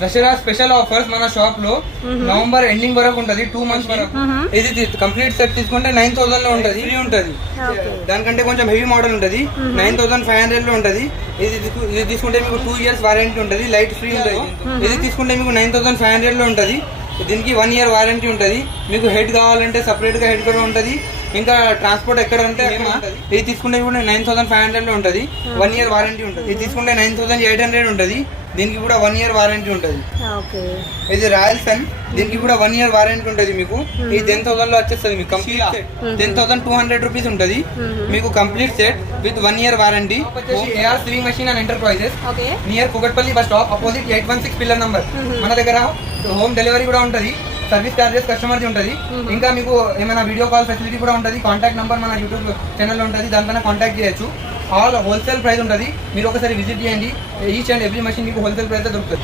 Dasara special offers మన shop లో November ending వరకు ఉంటది, 2 months వరకు. ఇది కంప్లీట్ సెట్ తీసుకుంటే 9,000 లో ఉంటది, ఫ్రీ ఉంటది. దానికంటే కొంచెం హెవీ మోడల్ ఉంటది, 9,500 లో ఉంటది. ఇది తీసుకుంటే మీకు 2 years వారంటీ ఉంటది, లైట్ ఫ్రీ ఉంటది. ఇది తీసుకుంటే మీకు 9,500 లో ఉంటది. దీనికి 1 year వారంటీ ఉంటది. మీకు హెడ్ కావాలంటే సపరేట్ గా హెడ్ కూడా ఉంటది. ఇంకా ట్రాన్స్పోర్ట్ ఎక్కడ అంటే ఇది తీసుకుంటే కూడా 9,500 లో ఉంటది, 1 year వారంటీ ఉంటది. ఇది తీసుకుంటే 9,800 ఉంటది, దీనికి కూడా 1 year వారంటీ ఉంటది. ఇది రాయల్ సన్, దీనికి కూడా 1 year వారంటీ ఉంటది. మీకు ఇది 10,000 లో వచ్చేస్తుంది. మీకు కంప్లీట్ 10,200 రూపీస్ ఉంటది. మీకు complete set with 1 year warranty. AR swing machine and enterprises, near Kukatpally bus stop, opposite 816 pillar number. మన దగ్గర హోమ్ డెలివరీ కూడా ఉంటది, సర్వీస్ చార్జెస్ కస్టమర్ది ఉంటది. ఇంకా మీకు ఏమైనా వీడియో కాల్ ఫెసిలిటీ కూడా ఉంటది. కాంటాక్ట్ నంబర్ మన యూట్యూబ్ ఛానల్లో ఉంటది, దానిపైన కాంటాక్ట్ చేయొచ్చు. ఆల్ హోల్సేల్ ప్రైస్ ఉంటది. మీరు ఒకసారి విజిట్ చేయండి. ఈచ్ అండ్ ఎవ్రీ మెషిన్ మీకు హోల్సేల్ ప్రైస్ దొరుకుతుంది.